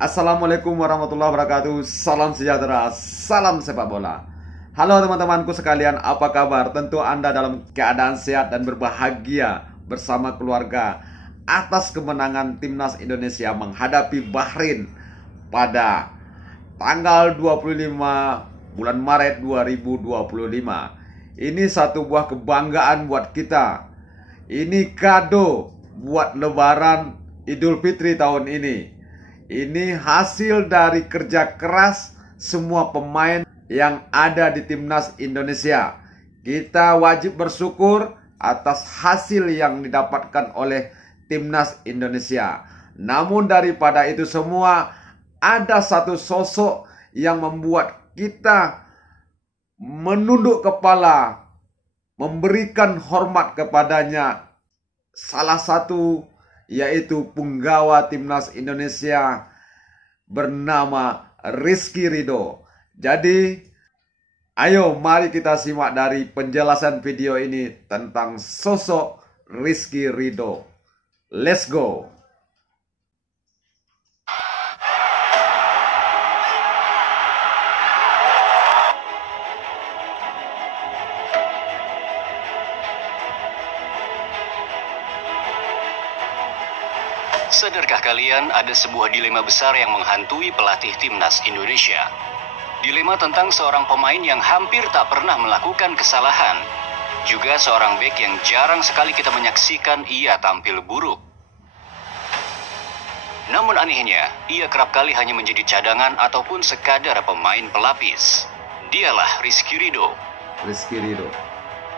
Assalamualaikum warahmatullahi wabarakatuh. Salam sejahtera, salam sepak bola. Halo teman-temanku sekalian, apa kabar? Tentu Anda dalam keadaan sehat dan berbahagia bersama keluarga atas kemenangan timnas Indonesia menghadapi Bahrain pada tanggal 25 bulan Maret 2025. Ini satu buah kebanggaan buat kita. Ini kado buat Lebaran Idul Fitri tahun ini. Ini hasil dari kerja keras semua pemain yang ada di timnas Indonesia. Kita wajib bersyukur atas hasil yang didapatkan oleh timnas Indonesia. Namun daripada itu semua, ada satu sosok yang membuat kita menunduk kepala, memberikan hormat kepadanya. Salah satu yaitu punggawa timnas Indonesia bernama Rizky Ridho. Jadi, ayo mari kita simak dari penjelasan video ini tentang sosok Rizky Ridho. Let's go. Sadarkah kalian ada sebuah dilema besar yang menghantui pelatih timnas Indonesia? Dilema tentang seorang pemain yang hampir tak pernah melakukan kesalahan. Juga seorang bek yang jarang sekali kita menyaksikan ia tampil buruk. Namun anehnya, ia kerap kali hanya menjadi cadangan ataupun sekadar pemain pelapis. Dialah Rizky Ridho.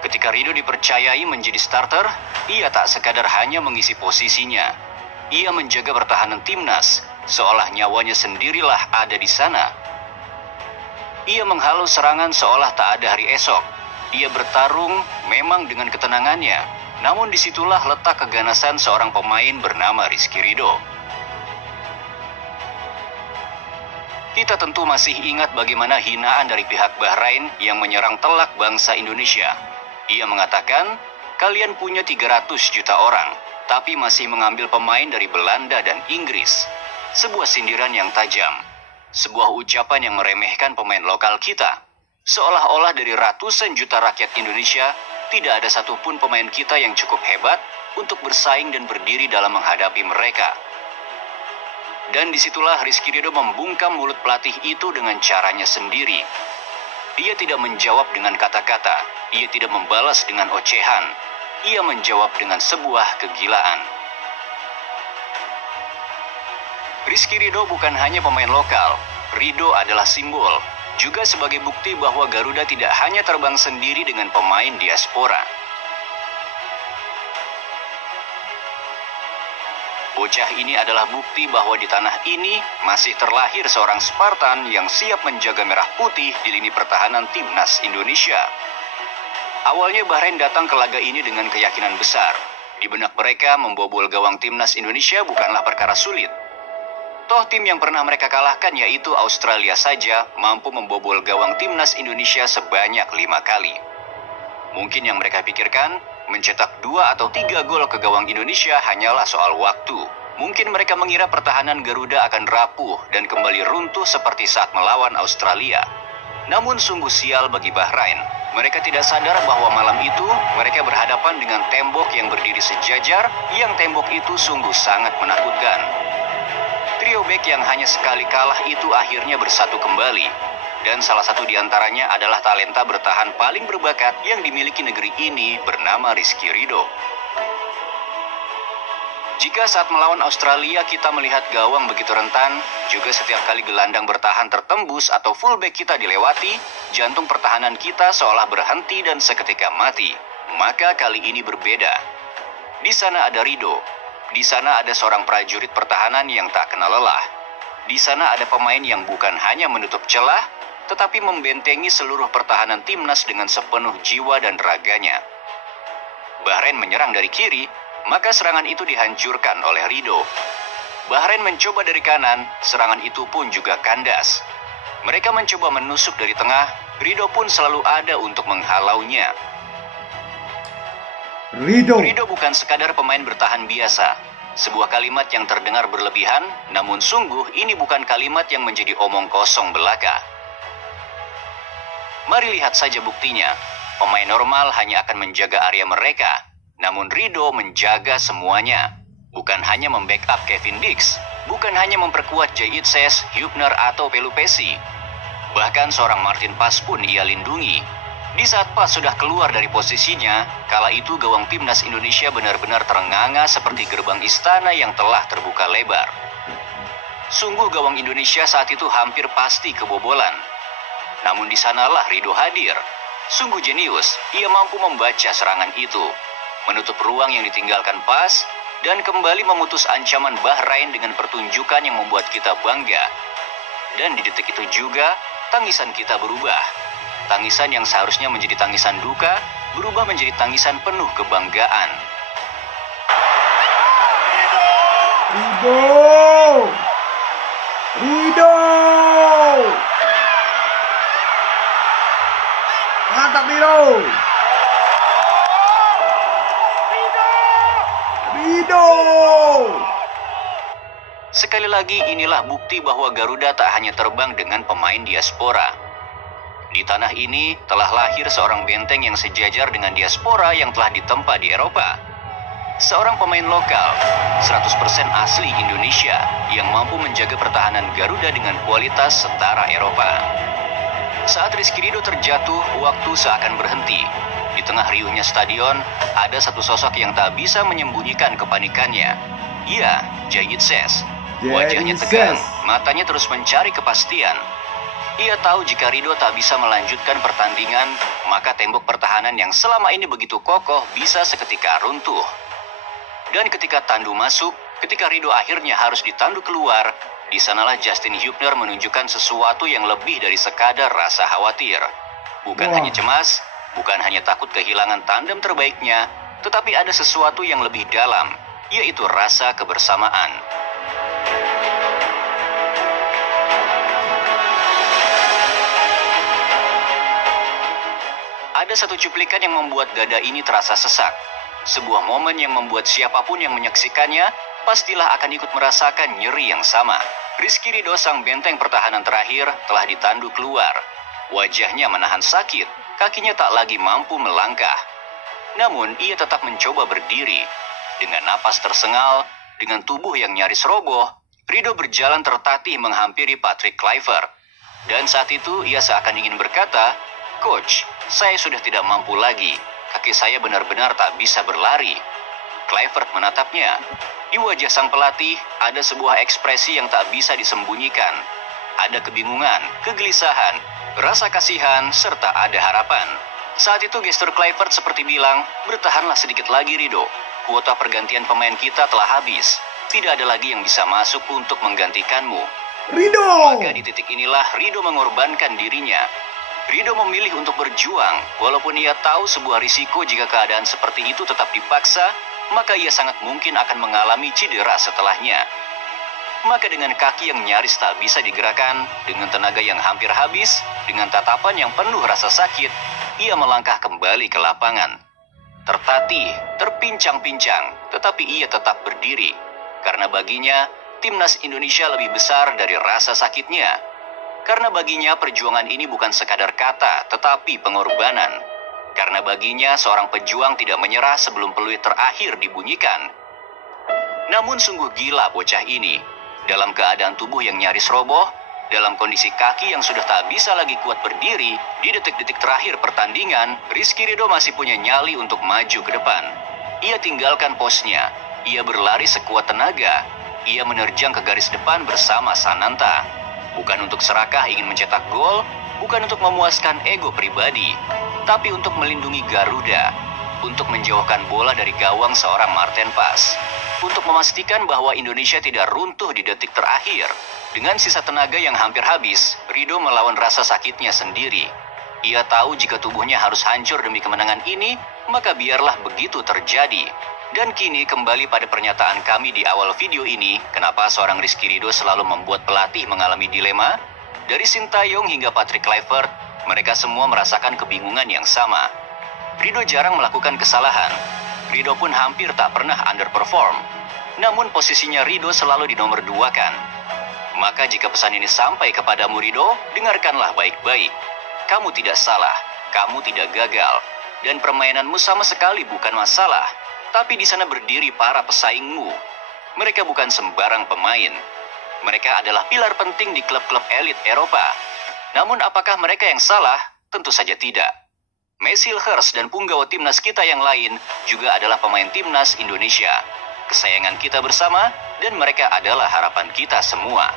Ketika Ridho dipercayai menjadi starter, ia tak sekadar hanya mengisi posisinya. Ia menjaga pertahanan timnas, seolah nyawanya sendirilah ada di sana. Ia menghalau serangan seolah tak ada hari esok. Ia bertarung memang dengan ketenangannya, namun disitulah letak keganasan seorang pemain bernama Rizky Ridho. Kita tentu masih ingat bagaimana hinaan dari pihak Bahrain yang menyerang telak bangsa Indonesia. Ia mengatakan, kalian punya 300 juta orang, tapi masih mengambil pemain dari Belanda dan Inggris. Sebuah sindiran yang tajam. Sebuah ucapan yang meremehkan pemain lokal kita. Seolah-olah dari ratusan juta rakyat Indonesia, tidak ada satupun pemain kita yang cukup hebat untuk bersaing dan berdiri dalam menghadapi mereka. Dan disitulah Rizky Ridho membungkam mulut pelatih itu dengan caranya sendiri. Ia tidak menjawab dengan kata-kata. Ia tidak membalas dengan ocehan. Ia menjawab dengan sebuah kegilaan. Rizky Ridho bukan hanya pemain lokal. Ridho adalah simbol, juga sebagai bukti bahwa Garuda tidak hanya terbang sendiri dengan pemain diaspora. Bocah ini adalah bukti bahwa di tanah ini masih terlahir seorang Spartan yang siap menjaga merah putih di lini pertahanan timnas Indonesia. Awalnya Bahrain datang ke laga ini dengan keyakinan besar. Di benak mereka, membobol gawang timnas Indonesia bukanlah perkara sulit. Toh tim yang pernah mereka kalahkan yaitu Australia saja mampu membobol gawang timnas Indonesia sebanyak 5 kali. Mungkin yang mereka pikirkan, mencetak 2 atau 3 gol ke gawang Indonesia hanyalah soal waktu. Mungkin mereka mengira pertahanan Garuda akan rapuh dan kembali runtuh seperti saat melawan Australia. Namun sungguh sial bagi Bahrain. Mereka tidak sadar bahwa malam itu mereka berhadapan dengan tembok yang berdiri sejajar, yang tembok itu sungguh sangat menakutkan. Trio bek yang hanya sekali kalah itu akhirnya bersatu kembali. Dan salah satu di antaranya adalah talenta bertahan paling berbakat yang dimiliki negeri ini bernama Rizky Ridho. Jika saat melawan Australia kita melihat gawang begitu rentan, juga setiap kali gelandang bertahan tertembus atau fullback kita dilewati, jantung pertahanan kita seolah berhenti dan seketika mati. Maka kali ini berbeda. Di sana ada Ridho. Di sana ada seorang prajurit pertahanan yang tak kenal lelah. Di sana ada pemain yang bukan hanya menutup celah, tetapi membentengi seluruh pertahanan timnas dengan sepenuh jiwa dan raganya. Bahrain menyerang dari kiri, maka serangan itu dihancurkan oleh Ridho. Bahrain mencoba dari kanan, serangan itu pun juga kandas. Mereka mencoba menusuk dari tengah, Ridho pun selalu ada untuk menghalaunya. Ridho bukan sekadar pemain bertahan biasa. Sebuah kalimat yang terdengar berlebihan, namun sungguh ini bukan kalimat yang menjadi omong kosong belaka. Mari lihat saja buktinya. Pemain normal hanya akan menjaga area mereka, namun Ridho menjaga semuanya. Bukan hanya membackup Kevin Dix, bukan hanya memperkuat Jay Itzes, Hübner atau Pelupessy. Bahkan seorang Martin Paes pun ia lindungi. Di saat Paes sudah keluar dari posisinya, kala itu gawang timnas Indonesia benar-benar terenganga seperti gerbang istana yang telah terbuka lebar. Sungguh gawang Indonesia saat itu hampir pasti kebobolan. Namun di sanalah Ridho hadir. Sungguh jenius, ia mampu membaca serangan itu, menutup ruang yang ditinggalkan Paes, dan kembali memutus ancaman Bahrain dengan pertunjukan yang membuat kita bangga. Dan di detik itu juga, tangisan kita berubah. Tangisan yang seharusnya menjadi tangisan duka, berubah menjadi tangisan penuh kebanggaan. Ridho! Ridho! Mantap Ridho! Ridho! Sekali lagi inilah bukti bahwa Garuda tak hanya terbang dengan pemain diaspora. Di tanah ini telah lahir seorang benteng yang sejajar dengan diaspora yang telah ditempa di Eropa. Seorang pemain lokal, 100% asli Indonesia, yang mampu menjaga pertahanan Garuda dengan kualitas setara Eropa. Saat Rizky Ridho terjatuh, waktu seakan berhenti. Di tengah riuhnya stadion, ada satu sosok yang tak bisa menyembunyikan kepanikannya. Ia, Jay Itzes. Wajahnya tegang, matanya terus mencari kepastian. Ia tahu jika Ridho tak bisa melanjutkan pertandingan, maka tembok pertahanan yang selama ini begitu kokoh bisa seketika runtuh. Dan ketika tandu masuk, ketika Ridho akhirnya harus ditandu keluar, di sanalah Justin Hübner menunjukkan sesuatu yang lebih dari sekadar rasa khawatir. Bukan hanya cemas, bukan hanya takut kehilangan tandem terbaiknya, tetapi ada sesuatu yang lebih dalam, yaitu rasa kebersamaan. Ada satu cuplikan yang membuat dada ini terasa sesak. Sebuah momen yang membuat siapapun yang menyaksikannya pastilah akan ikut merasakan nyeri yang sama. Rizky Ridho, sang benteng pertahanan terakhir, telah ditandu keluar. Wajahnya menahan sakit, kakinya tak lagi mampu melangkah. Namun ia tetap mencoba berdiri. Dengan napas tersengal, dengan tubuh yang nyaris roboh, Ridho berjalan tertatih menghampiri Patrick Kluivert. Dan saat itu ia seakan ingin berkata, "Coach, saya sudah tidak mampu lagi. Kaki saya benar-benar tak bisa berlari." Kluivert menatapnya. Di wajah sang pelatih ada sebuah ekspresi yang tak bisa disembunyikan. Ada kebingungan, kegelisahan, rasa kasihan, serta ada harapan. Saat itu gestur Kluivert seperti bilang, "Bertahanlah sedikit lagi Ridho. Kuota pergantian pemain kita telah habis. Tidak ada lagi yang bisa masuk untuk menggantikanmu." Ridho! Maka di titik inilah Ridho mengorbankan dirinya. Ridho memilih untuk berjuang, walaupun ia tahu sebuah risiko jika keadaan seperti itu tetap dipaksa, maka ia sangat mungkin akan mengalami cedera setelahnya. Maka dengan kaki yang nyaris tak bisa digerakkan, dengan tenaga yang hampir habis, dengan tatapan yang penuh rasa sakit, ia melangkah kembali ke lapangan. Tertatih, terpincang-pincang, tetapi ia tetap berdiri. Karena baginya, timnas Indonesia lebih besar dari rasa sakitnya. Karena baginya perjuangan ini bukan sekadar kata, tetapi pengorbanan. Karena baginya seorang pejuang tidak menyerah sebelum peluit terakhir dibunyikan. Namun sungguh gila bocah ini. Dalam keadaan tubuh yang nyaris roboh, dalam kondisi kaki yang sudah tak bisa lagi kuat berdiri, di detik-detik terakhir pertandingan, Rizky Ridho masih punya nyali untuk maju ke depan. Ia tinggalkan posnya, ia berlari sekuat tenaga, ia menerjang ke garis depan bersama Sananta. Bukan untuk serakah ingin mencetak gol, bukan untuk memuaskan ego pribadi, tapi untuk melindungi Garuda, untuk menjauhkan bola dari gawang seorang Martin Paes, untuk memastikan bahwa Indonesia tidak runtuh di detik terakhir. Dengan sisa tenaga yang hampir habis, Ridho melawan rasa sakitnya sendiri. Ia tahu jika tubuhnya harus hancur demi kemenangan ini, maka biarlah begitu terjadi. Dan kini kembali pada pernyataan kami di awal video ini, kenapa seorang Rizky Ridho selalu membuat pelatih mengalami dilema? Dari Sintayong hingga Patrick Kluivert, mereka semua merasakan kebingungan yang sama. Ridho jarang melakukan kesalahan. Ridho pun hampir tak pernah underperform. namun posisinya Rido selalu di nomor 2 kan? Maka jika pesan ini sampai kepadamu Rido, dengarkanlah baik-baik. Kamu tidak salah, kamu tidak gagal, dan permainanmu sama sekali bukan masalah. Tapi di sana berdiri para pesaingmu. Mereka bukan sembarang pemain. Mereka adalah pilar penting di klub-klub elit Eropa. Namun apakah mereka yang salah? Tentu saja tidak. Messi Hers dan punggawa timnas kita yang lain juga adalah pemain timnas Indonesia. Kesayangan kita bersama, dan mereka adalah harapan kita semua.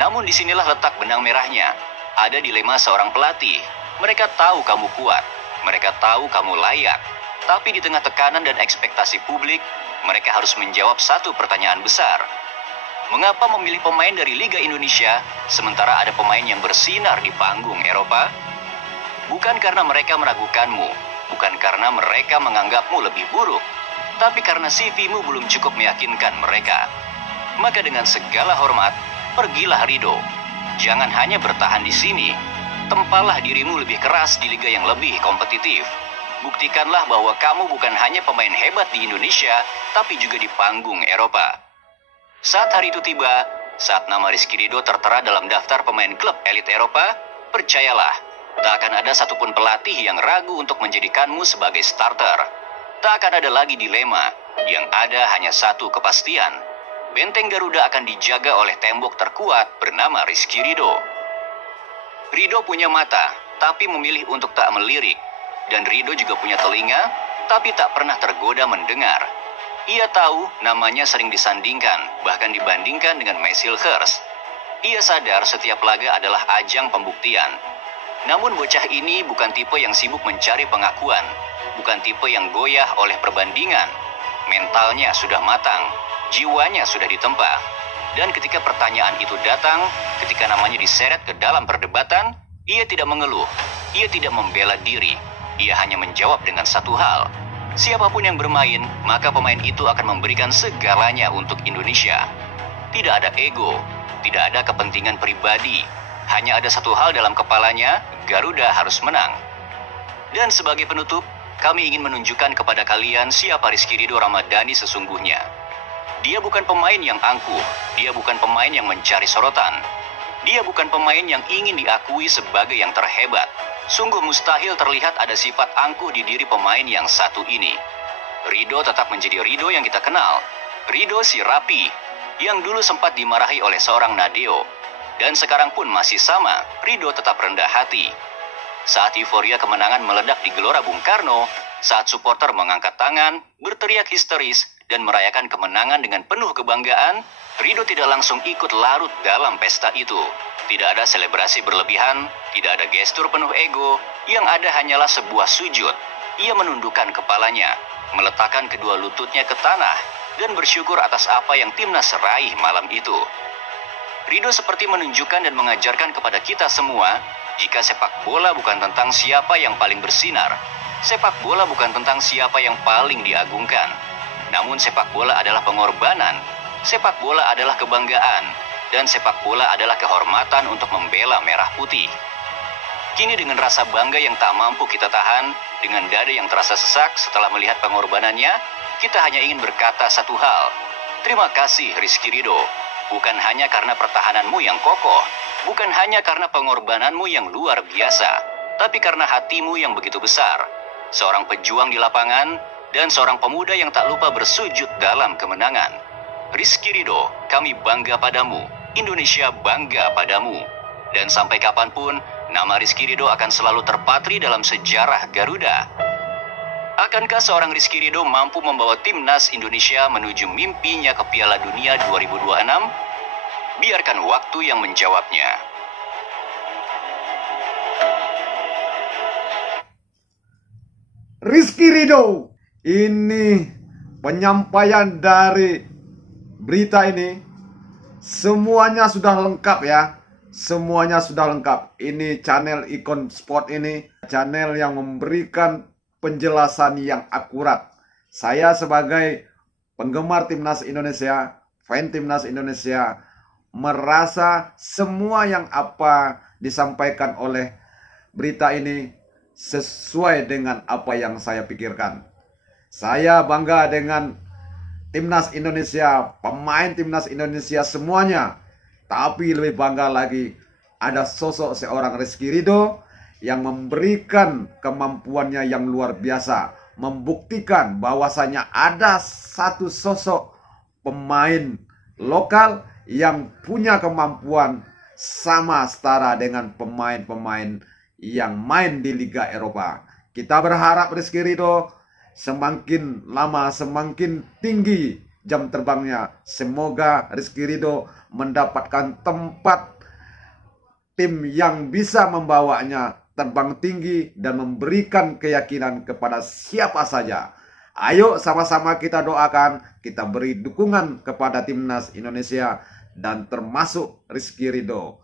Namun disinilah letak benang merahnya. Ada dilema seorang pelatih. Mereka tahu kamu kuat. Mereka tahu kamu layak. Tapi di tengah tekanan dan ekspektasi publik, mereka harus menjawab satu pertanyaan besar. Mengapa memilih pemain dari Liga Indonesia, sementara ada pemain yang bersinar di panggung Eropa? Bukan karena mereka meragukanmu, bukan karena mereka menganggapmu lebih buruk, tapi karena CV-mu belum cukup meyakinkan mereka. Maka dengan segala hormat, pergilah Rido. Jangan hanya bertahan di sini. Tempalah dirimu lebih keras di liga yang lebih kompetitif. Buktikanlah bahwa kamu bukan hanya pemain hebat di Indonesia, tapi juga di panggung Eropa. Saat hari itu tiba, saat nama Rizky Rido tertera dalam daftar pemain klub elit Eropa, percayalah, tak akan ada satupun pelatih yang ragu untuk menjadikanmu sebagai starter. Tak akan ada lagi dilema, yang ada hanya satu kepastian. Benteng Garuda akan dijaga oleh tembok terkuat bernama Rizky Rido. Rido punya mata, tapi memilih untuk tak melirik. Dan Rido juga punya telinga, tapi tak pernah tergoda mendengar. Ia tahu namanya sering disandingkan, bahkan dibandingkan dengan Messi Hers. Ia sadar setiap laga adalah ajang pembuktian. Namun bocah ini bukan tipe yang sibuk mencari pengakuan, bukan tipe yang goyah oleh perbandingan. Mentalnya sudah matang, jiwanya sudah ditempa. Dan ketika pertanyaan itu datang, ketika namanya diseret ke dalam perdebatan, ia tidak mengeluh, ia tidak membela diri. Ia hanya menjawab dengan satu hal. Siapapun yang bermain, maka pemain itu akan memberikan segalanya untuk Indonesia. Tidak ada ego, tidak ada kepentingan pribadi. Hanya ada satu hal dalam kepalanya, Garuda harus menang. Dan sebagai penutup, kami ingin menunjukkan kepada kalian siapa Rizky Rido Ramadhani sesungguhnya. Dia bukan pemain yang angkuh, dia bukan pemain yang mencari sorotan. Dia bukan pemain yang ingin diakui sebagai yang terhebat. Sungguh mustahil terlihat ada sifat angkuh di diri pemain yang satu ini. Rido tetap menjadi Rido yang kita kenal. Rido si rapi, yang dulu sempat dimarahi oleh seorang Nadeo. Dan sekarang pun masih sama, Rido tetap rendah hati. Saat euforia kemenangan meledak di Gelora Bung Karno, saat supporter mengangkat tangan, berteriak histeris, dan merayakan kemenangan dengan penuh kebanggaan, Rido tidak langsung ikut larut dalam pesta itu. Tidak ada selebrasi berlebihan, tidak ada gestur penuh ego, yang ada hanyalah sebuah sujud. Ia menundukkan kepalanya, meletakkan kedua lututnya ke tanah, dan bersyukur atas apa yang timnas raih malam itu. Rido seperti menunjukkan dan mengajarkan kepada kita semua, jika sepak bola bukan tentang siapa yang paling bersinar, sepak bola bukan tentang siapa yang paling diagungkan. Namun sepak bola adalah pengorbanan, sepak bola adalah kebanggaan, dan sepak bola adalah kehormatan untuk membela merah putih. Kini dengan rasa bangga yang tak mampu kita tahan, dengan dada yang terasa sesak setelah melihat pengorbanannya, kita hanya ingin berkata satu hal. Terima kasih Rizky Rido, bukan hanya karena pertahananmu yang kokoh, bukan hanya karena pengorbananmu yang luar biasa, tapi karena hatimu yang begitu besar. Seorang pejuang di lapangan, dan seorang pemuda yang tak lupa bersujud dalam kemenangan. Rizky Rido, kami bangga padamu. Indonesia bangga padamu. Dan sampai kapanpun, nama Rizky Rido akan selalu terpatri dalam sejarah Garuda. Akankah seorang Rizky Rido mampu membawa timnas Indonesia menuju mimpinya ke Piala Dunia 2026? Biarkan waktu yang menjawabnya. Rizky Rido, ini penyampaian dari berita ini semuanya sudah lengkap ya. Semuanya sudah lengkap. Ini channel Ikon Sport, ini channel yang memberikan penjelasan yang akurat. Saya sebagai penggemar timnas Indonesia, fan timnas Indonesia, merasa semua yang apa disampaikan oleh berita ini sesuai dengan apa yang saya pikirkan. Saya bangga dengan timnas Indonesia, pemain timnas Indonesia semuanya. Tapi lebih bangga lagi ada sosok seorang Rizky Ridho yang memberikan kemampuannya yang luar biasa, membuktikan bahwasanya ada satu sosok pemain lokal yang punya kemampuan sama setara dengan pemain-pemain yang main di Liga Eropa. Kita berharap Rizky Ridho semakin lama semakin tinggi jam terbangnya. Semoga Rizky Ridho mendapatkan tempat tim yang bisa membawanya terbang tinggi dan memberikan keyakinan kepada siapa saja. Ayo sama-sama kita doakan, kita beri dukungan kepada timnas Indonesia dan termasuk Rizky Ridho.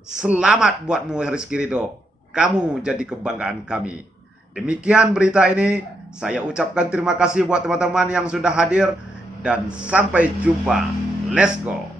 Selamat buatmu Rizky Ridho, kamu jadi kebanggaan kami. Demikian berita ini, saya ucapkan terima kasih buat teman-teman yang sudah hadir dan sampai jumpa. Let's go.